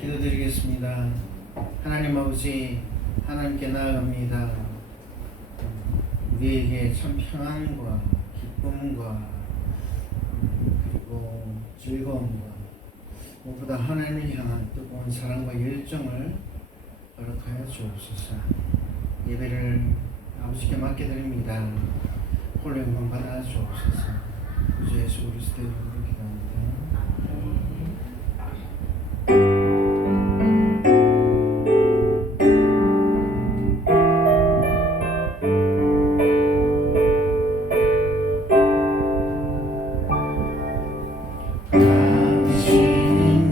기도드리겠습니다. 하나님 아버지, 하나님께 나아갑니다. 우리에게 참 평안과 기쁨과 그리고 즐거움과 무엇보다 하나님을 향한 뜨거운 사랑과 열정을 허락하여 주옵소서. 예배를 아버지께 맡게 드립니다. 홀로 영광 받아 주옵소서. 주 예수 그리스도의 이름으로 기도합니다. 당신은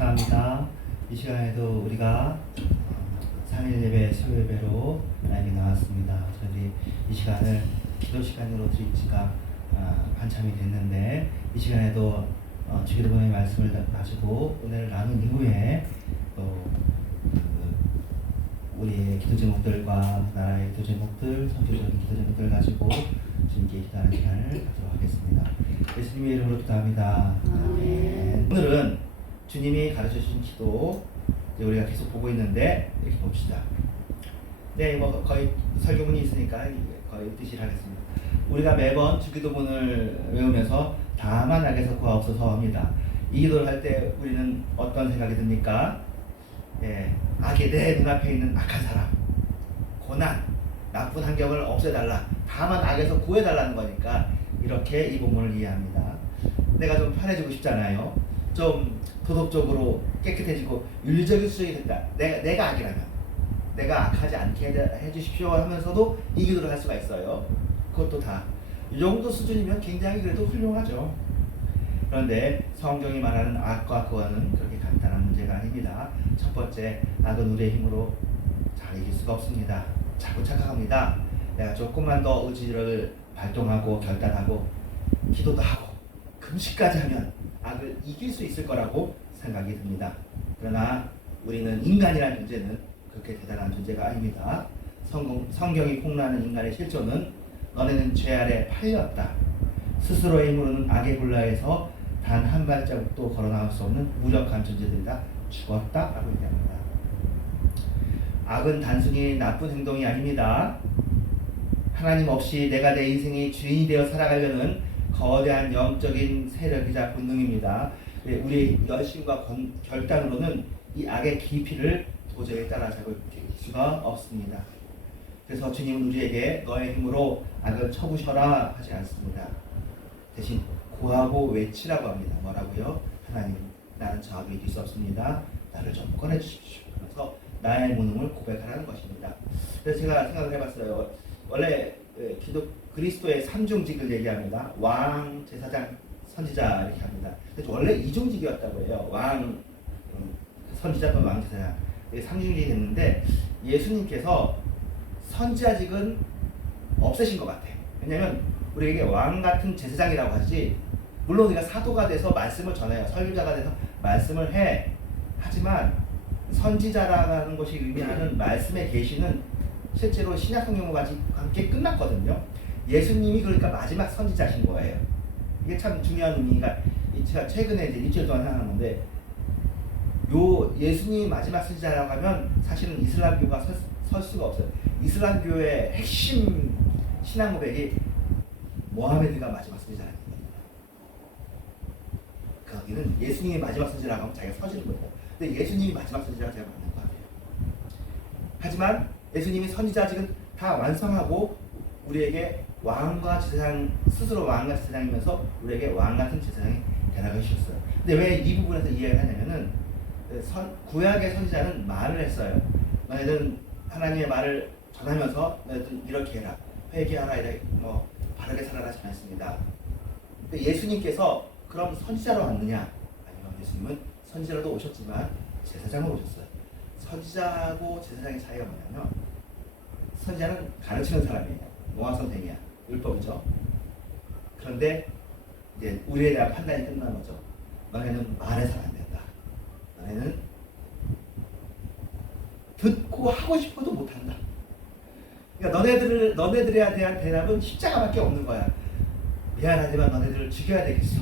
감사합니다. 이 시간에도 우리가 3일 예배, 수요 예배로 하나님께 나왔습니다. 저희들이 이 시간을 기도 시간으로 드린 지가 한참이 됐는데, 이 시간에도 주기도문의 말씀을 가지고 은혜를 나눈 이후에 또 우리의 기도 제목들과 나라의 기도 제목들, 선교적인 기도 제목들을 가지고 주님께 기도하는 시간을 갖도록 하겠습니다. 예수님의 이름으로 기도합니다. 아멘. 오늘은 주님이 가르쳐주신 기도 우리가 계속 보고 있는데, 이렇게 봅시다. 네, 뭐 거의 설교문이 있으니까 거의 뜻이 하겠습니다. 우리가 매번 주기도문을 외우면서 다만 악에서 구하옵소서 합니다. 이 기도를 할 때 우리는 어떤 생각이 듭니까? 예, 악이 내 눈앞에 있는 악한 사람, 고난, 나쁜 환경을 없애달라, 다만 악에서 구해달라는 거니까 이렇게 이 본문을 이해합니다. 내가 좀 편해지고 싶잖아요. 좀 도덕적으로 깨끗해지고 윤리적인 수준이 된다. 내가 악이라면 내가 악하지 않게 해주십시오 하면서도 이 기도를 할 수가 있어요. 그것도 다 이 정도 수준이면 굉장히 그래도 훌륭하죠. 그런데 성경이 말하는 악과 구원은 그렇게 간단한 문제가 아닙니다. 첫 번째, 악은 우리의 힘으로 잘 이길 수가 없습니다. 자꾸 착각합니다. 내가 조금만 더 의지를 발동하고 결단하고 기도도 하고 금식까지 하면 악을 이길 수 있을 거라고 생각이 듭니다. 그러나 우리는 인간이라는 존재는 그렇게 대단한 존재가 아닙니다. 성경이 폭로하는 인간의 실존은 너네는 죄 아래 팔렸다. 스스로의 힘으로는 악의 굴라에서 단 한 발자국도 걸어 나올 수 없는 무력한 존재들이다. 죽었다라고 얘기합니다. 악은 단순히 나쁜 행동이 아닙니다. 하나님 없이 내가 내 인생의 주인이 되어 살아가려는 거대한 영적인 세력이자 본능입니다. 우리의 열심과 결단으로는 이 악의 깊이를 도저히 따라잡을 수가 없습니다. 그래서 주님은 우리에게 너의 힘으로 악을 쳐부셔라 하지 않습니다. 대신 구하고 외치라고 합니다. 뭐라고요? 하나님, 나는 저 악을 이길 수 없습니다. 나를 좀 꺼내주십시오. 그래서 나의 무능을 고백하라는 것입니다. 그래서 제가 생각을 해봤어요. 원래 그리스도의 3중직을 얘기합니다. 왕, 제사장, 선지자 이렇게 합니다. 원래 2중직이었다고 해요. 왕, 선지자 또는 왕, 제사장. 이게 3중직이 됐는데 예수님께서 선지자직은 없애신 것 같아요. 왜냐하면 우리에게 왕 같은 제사장이라고 하지, 물론 우리가 사도가 돼서 말씀을 전해요. 설교자가 돼서 말씀을 해. 하지만 선지자라는 것이 의미하는 말씀의 계시는 실제로 신약 성경과 함께 끝났거든요. 예수님이 그러니까 마지막 선지자신 거예요. 이게 참 중요한 의미가, 제가 최근에 이제 일주일 동안 생각하는데, 요 예수님이 마지막 선지자라고 하면 사실은 이슬람교가 설 수가 없어요. 이슬람교의 핵심 신앙 고백이 모하메드가 마지막 선지자라는 겁니다. 자기는 예수님이 마지막 선지자라고 하면 자기가 서지는 거예요. 근데 예수님이 마지막 선지자가 제가 맞는 거 같아요. 하지만 예수님이 선지자 지금 다 완성하고 우리에게 왕과 제사장, 스스로 왕과 제사장이면서 우리에게 왕 같은 제사장이 되라고 하셨어요. 근데 왜 이 부분에서 이해를 하냐면은 구약의 선지자는 말을 했어요. 너희들은 하나님의 말을 전하면서 너희들은 이렇게 해라, 회개하라, 이렇게 뭐 바르게 살아라 전했습니다. 근데 예수님께서 그럼 선지자로 왔느냐? 아니요, 예수님은 선지자로도 오셨지만 제사장으로 오셨어요. 선지자하고 제사장의 차이가 뭐냐면, 선지자는 가르치는 사람이에요. 모아선생이야, 율법이죠. 그런데 이제 우리에 대한 판단이 끝난 거죠. 너네는 말해서는 안 된다. 너네는 듣고 하고 싶어도 못한다. 그러니까 너네들에 대한 대답은 십자가밖에 없는 거야. 미안하지만 너네들을 죽여야 되겠어.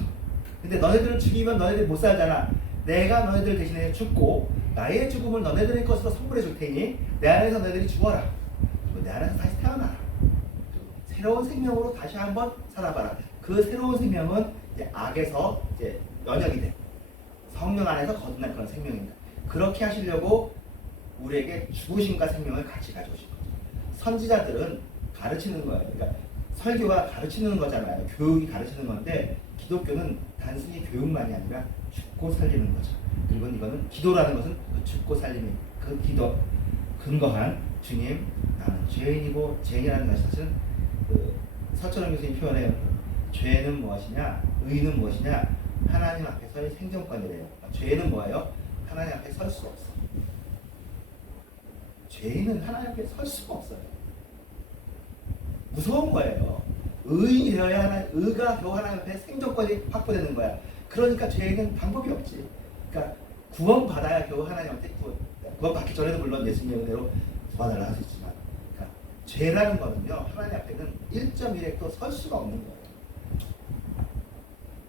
근데 너네들을 죽이면 너네들 못 살잖아. 내가 너네들 대신에 죽고 나의 죽음을 너네들의 것으로 선물해 줄 테니 내 안에서 너네들이 죽어라. 그리고 내 안에서 다시 태어나라. 새로운 생명으로 다시 한번 살아봐라. 그 새로운 생명은 이제 악에서 이제 연역이 돼. 성령 안에서 거듭난 그런 생명입니다. 그렇게 하시려고 우리에게 죽으심과 생명을 같이 가져오신 거죠. 선지자들은 가르치는 거예요. 그러니까 설교가 가르치는 거잖아요. 교육이 가르치는 건데, 기독교는 단순히 교육만이 아니라 죽고 살리는 거죠. 그리고 이거는 기도라는 것은 그 죽고 살림이, 그 기도 근거한 주님, 나는 죄인이고, 죄인이라는 것이 사실은 그 서철원 교수님 표현해요. 죄는 무엇이냐, 의는 무엇이냐, 하나님 앞에서의 생존권이래요. 죄는 뭐예요? 하나님 앞에 설 수 없어. 죄인은 하나님 앞에 설 수가 없어요. 무서운 거예요. 의인이 되어야 의가 겨우 하나님 앞에 생존권이 확보되는 거야. 그러니까 죄인은 방법이 없지. 그러니까 구원받아야 겨우 하나님한테 구원받기 전에도 물론 예수님의 은혜로 구원을 할 수 있지만, 그러니까 죄라는 거는요, 하나님 앞에는 1.1획도 설 수가 없는 거예요.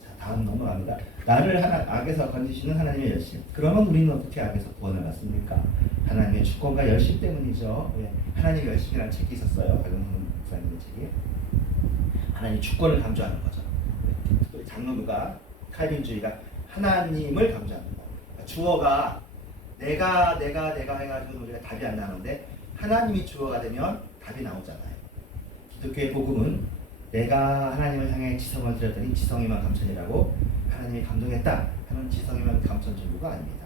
자, 다음 넘어갑니다. 나를 악에서 건지시는 하나님의 열심. 그러면 우리는 어떻게 악에서 구원을 받습니까? 하나님의 주권과 열심 때문이죠. 예. 하나님의 열심이라는 책이 있었어요. 박영훈 목사님의 책이. 하나님의 주권을 강조하는 거죠. 또 장로교가, 칼빈주의가 하나님을 강조하는 거. 그러니까 주어가 내가 해가지고 우리가 답이 안 나오는데, 하나님이 주어가 되면 답이 나오잖아요. 기독교의 복음은 내가 하나님을 향해 지성을 드렸더니 지성이만 감천이라고 하나님이 감동했다 하는 지성이만 감천 종교가 아닙니다.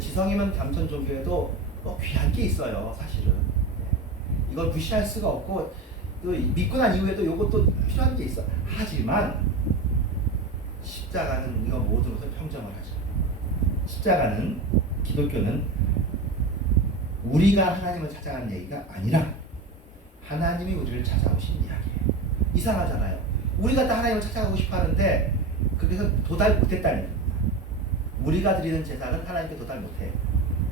지성이만 감천 종교에도 귀한 게 있어요, 사실은. 이걸 무시할 수가 없고, 또 믿고 난 이후에도 이것도 필요한 게 있어. 하지만 십자가는 이거 모든 것을 평정을 하죠. 십자가는, 기독교는 우리가 하나님을 찾아가는 얘기가 아니라 하나님이 우리를 찾아오신 이야기예요. 이상하잖아요. 우리가 다 하나님을 찾아가고 싶어 하는데 거기서 도달 못했다는 겁니다. 우리가 드리는 제사는 하나님께 도달 못해요.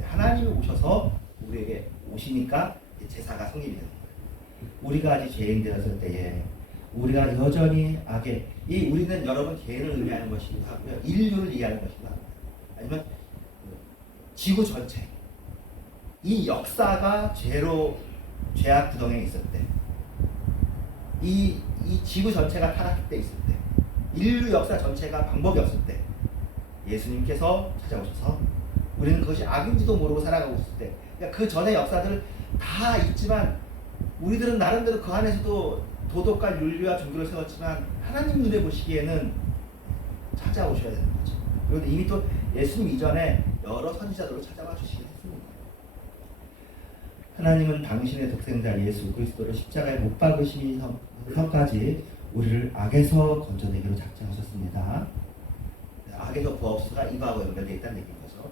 하나님이 오셔서 우리에게 오시니까 제사가 성립이 되는 거예요. 우리가 아직 죄인 되었을 때에 우리가 여전히 악에, 이 우리는 여러분 개인을 의미하는 것이기도 하고요, 인류를 이해하는 것이기도 하고요, 아니면 지구 전체, 이 역사가 죄악 구덩이에 있을 때, 이 지구 전체가 타락할 때 있을 때, 인류 역사 전체가 방법이 없을 때 예수님께서 찾아오셔서 우리는 그것이 악인지도 모르고 살아가고 있을 때, 그러니까 그 전의 역사들 다 있지만 우리들은 나름대로 그 안에서도 도덕과 윤리와 종교를 세웠지만 하나님 눈에 보시기에는 찾아오셔야 되는 거죠. 그런데 이미 또 예수님 이전에 여러 선지자들로 찾아와 주시긴 했습니다. 하나님은 당신의 독생자 예수 그리스도를 십자가에 못 박으시면서까지 우리를 악에서 건져내기로 작정하셨습니다. 악에서 구원수가 이거하고 연결되어 있다는 얘기인 거죠.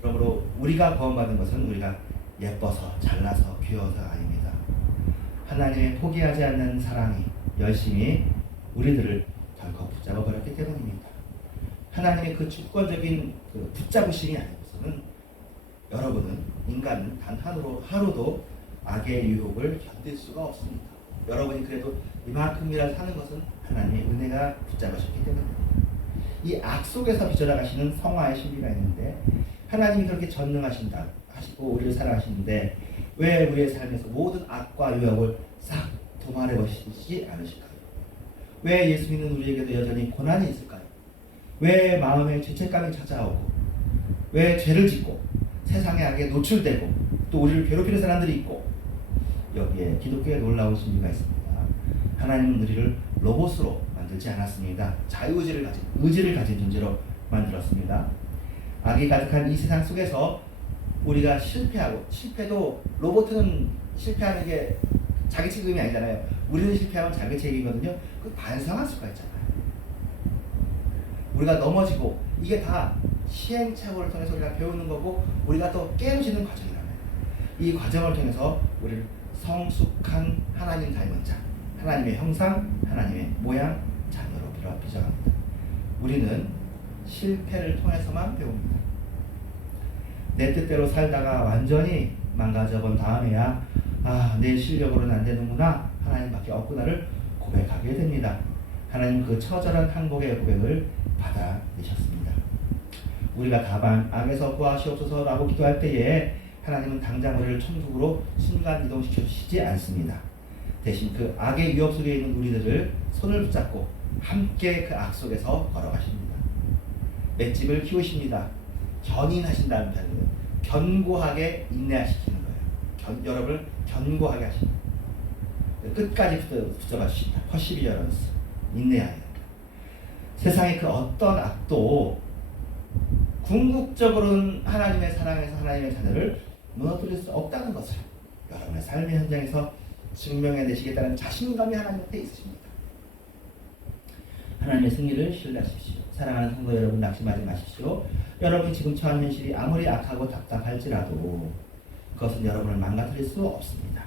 그러므로 우리가 구원받은 것은 우리가 예뻐서 잘나서 귀여워서가 아닙니다. 하나님의 포기하지 않는 사랑이, 열심히 우리들을 덜컥 붙잡아 버렸기 때문입니다. 하나님의 그 주권적인 그 붙잡으심이 아니고서는 여러분은, 인간은 단 하루도 악의 유혹을 견딜 수가 없습니다. 여러분이 그래도 이만큼이라도 사는 것은 하나님의 은혜가 붙잡으셨기 때문입니다. 이 악 속에서 빚어나가시는 성화의 신비가 있는데, 하나님이 그렇게 전능하신다 하시고 우리를 사랑하시는데 왜 우리의 삶에서 모든 악과 유혹을 싹 도말해 버리시지 않으실까요? 왜 예수 믿는 우리에게도 여전히 고난이 있을까요? 왜 마음에 죄책감이 찾아오고 왜 죄를 짓고 세상의 악에 노출되고 또 우리를 괴롭히는 사람들이 있고 여기에 기독교의 놀라운 진리가 있습니다. 하나님은 우리를 로봇으로 만들지 않았습니다. 자유의지를 가진 의지를 가진 존재로 만들었습니다. 악이 가득한 이 세상 속에서 우리가 실패하고 실패도 로봇은 실패하는 게 자기 책임이 아니잖아요. 우리는 실패하면 자기 책임이거든요. 그 반성할 수가 있잖아요. 우리가 넘어지고 이게 다 시행착오를 통해서 우리가 배우는 거고 우리가 또 깨어지는 과정이라면 이 과정을 통해서 우리를 성숙한 하나님 닮은 자, 하나님의 형상, 하나님의 모양, 자녀로 빚어갑니다. 우리는 실패를 통해서만 배웁니다. 내 뜻대로 살다가 완전히 망가져 본 다음에야 내 실력으로는 안 되는구나, 하나님밖에 없구나를 고백하게 됩니다. 하나님 그 처절한 항복의 고백을 받아내셨습니다. 우리가 다만 악에서 구하시옵소서라고 기도할 때에 하나님은 당장 우리를 천국으로 순간 이동시켜 주시지 않습니다. 대신 그 악의 위협 속에 있는 우리들을 손을 붙잡고 함께 그 악 속에서 걸어가십니다. 맷집을 키우십니다. 견인하신다는 표현은 견고하게 인내하시키는 거예요. 여러분을 견고하게 하십니다. 끝까지 붙잡아 주신다. 퍼시비어런스, 인내하여. 세상의 그 어떤 악도 궁극적으로는 하나님의 사랑에서 하나님의 자녀를 무너뜨릴 수 없다는 것을 여러분의 삶의 현장에서 증명해내시겠다는 자신감이 하나님 앞에 있으십니다. 하나님의 승리를 신뢰하십시오. 사랑하는 성도 여러분, 낙심하지 마십시오. 여러분이 지금 처한 현실이 아무리 악하고 답답할지라도 그것은 여러분을 망가뜨릴 수 없습니다.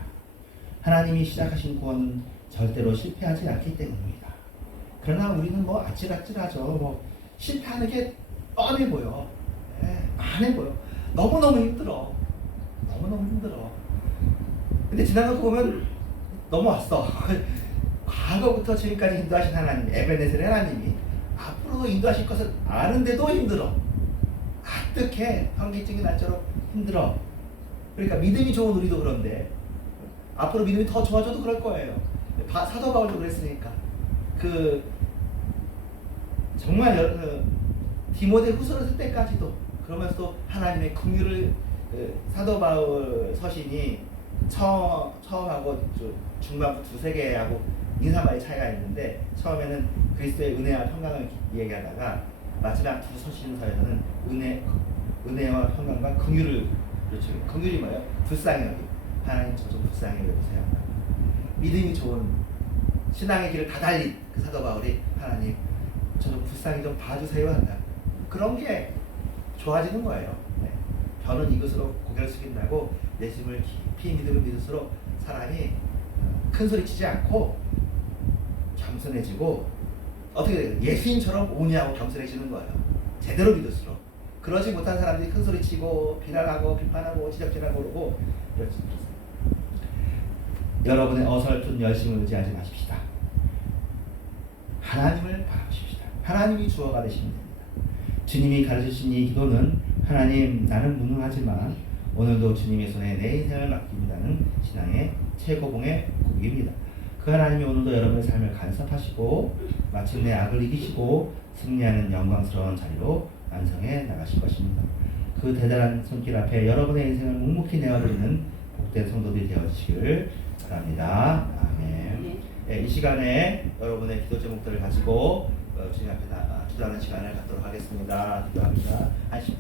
하나님이 시작하신 구원은 절대로 실패하지 않기 때문입니다. 그러나 우리는 아찔아찔하죠. 실패하는 게 뻔해 보여. 안 해 보여. 너무너무 힘들어. 너무너무 힘들어. 근데 지나가고 보면 넘어왔어. 과거부터 지금까지 인도하신 하나님, 에베네셀의 하나님이 앞으로도 인도하실 것을 아는데도 힘들어. 아득해. 환기증이 날처럼 힘들어. 그러니까 믿음이 좋은 우리도 그런데 앞으로 믿음이 더 좋아져도 그럴 거예요. 사도 바울도 그랬으니까. 정말 디모데 후서를 쓸 때까지도 그러면서도 하나님의 긍휼을 사도 바울 서신이 처음하고 중반부 두세 개하고 인사말의 차이가 있는데 처음에는 그리스도의 은혜와 평강을 얘기하다가 마지막 두 서신서에서는 은혜와 평강과 긍휼을 그렇죠. 긍휼이 뭐예요? 불쌍히 여기. 하나님 저 좀 불쌍히 여기세요. 믿음이 좋은 신앙의 길을 다 달린 그 사도 바울이 하나님 저 좀 불쌍히 좀 봐주세요 한다. 그런 게 좋아지는 거예요. 네. 변은 이것으로 고개를 숙인다고 예수님을 깊이 믿을수록 사람이 큰 소리 치지 않고 겸손해지고 어떻게 돼요? 예수님처럼 온유하고 겸손해지는 거예요. 제대로 믿을수록. 그러지 못한 사람들이 큰 소리 치고 비난하고 비판하고 지적질하고 그러고 그렇지 않습니다. 여러분의 어설픈 열심을 의지하지 마십시다. 하나님을 바라보십시다. 하나님이 주어가 되시면 됩니다. 주님이 가르치신 이 기도는 하나님 나는 무능하지만 오늘도 주님의 손에 내 인생을 맡깁니다는 신앙의 최고봉의 고백입니다. 그 하나님이 오늘도 여러분의 삶을 간섭하시고 마침내 악을 이기시고 승리하는 영광스러운 자리로 완성해 나가실 것입니다. 그 대단한 손길 앞에 여러분의 인생을 묵묵히 내어드리는 복된 성도들이 되어주시길 바랍니다. 아멘. 네, 이 시간에 여러분의 기도 제목들을 가지고 주님 앞에 기도하는 시간을 갖도록 하겠습니다. 기도합니다.